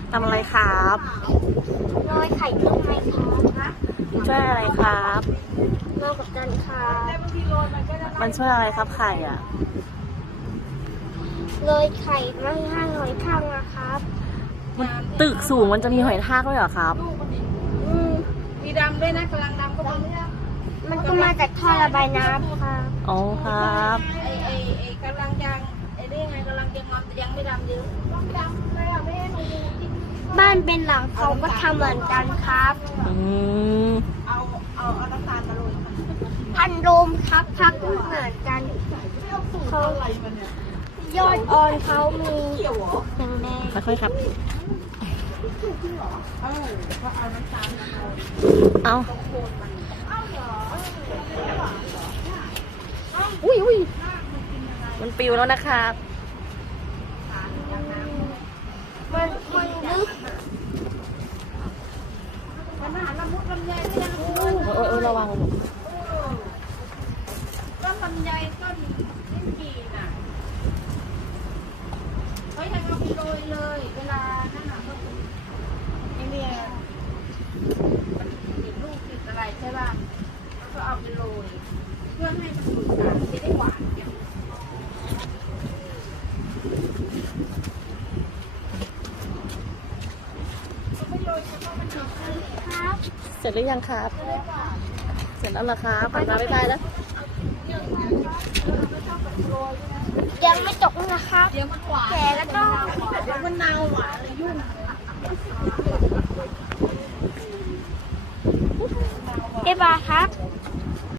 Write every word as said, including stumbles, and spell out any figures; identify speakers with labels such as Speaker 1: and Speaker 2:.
Speaker 1: ทำอะไรครับ
Speaker 2: โรยไข่ต้มไหมครับ
Speaker 1: ช่วยอะไรครับ
Speaker 2: โรยกับจันทรา
Speaker 1: มันช่วยอะไรครับไข่อ่ะ
Speaker 2: โรยไข่ไม่ให้หอยทากนะครับ
Speaker 1: มันตึกสูงมันจะมีหอยทากด้วยเหรอครับ
Speaker 2: อืม
Speaker 3: มีดำด้วยนะกำลังดำก็มี
Speaker 2: มันก็มาจากท่อระบายน้ำครับ
Speaker 1: อ๋อครับ
Speaker 3: ไอไอไอกำลังยังไอได้ยังไงกำลังยังงอมแต่ยังไม่ดำเยอะต้องดำเลยอ่ะไม่ให้หนูกิน
Speaker 2: บ้านเป็นหลังเขาก็ทำเหมือนกันครับ
Speaker 1: อืม
Speaker 3: เอาเอาเอาน้ำตาลมาโรยค่ะ
Speaker 2: พันโรมครับพักก็เหมือนกันเขายอดอ่อนเขามีแดงแดง
Speaker 1: ค่อยๆครับ
Speaker 3: เออก็เอาน้ำตาลมาโรย
Speaker 1: เอาอุ้ยอุ้ยมันปิวแล้วนะครับ
Speaker 2: มันมันลึก
Speaker 3: มันหาละมุดลำไยไม่ยัง
Speaker 1: เออเออเออระวัง
Speaker 3: ต้นลำไยต้นลิ้นจี่น่ะเฮ้ยยังเอาไปโรยเลยเวลานั่นน่ะก็ไอเนี่ยมันติดลูกติดอะไรใช่ป่ะแล้วก็เอาไปโรยเพื่อให้มันดูดน้ำจะได้หวานเนี่ย
Speaker 2: ครับ
Speaker 1: เสร็จหรือยังครับ เสร็จแล้วเหรอครับผ่านมาไม่ได้แล้ว
Speaker 2: ยังไม่จบนะครับ
Speaker 3: เดี๋ยวมันหวาน
Speaker 2: แก่แล้วก็
Speaker 3: เดี๋ยวมันเนาหวานเลยยุ่ง
Speaker 2: เอบาครับ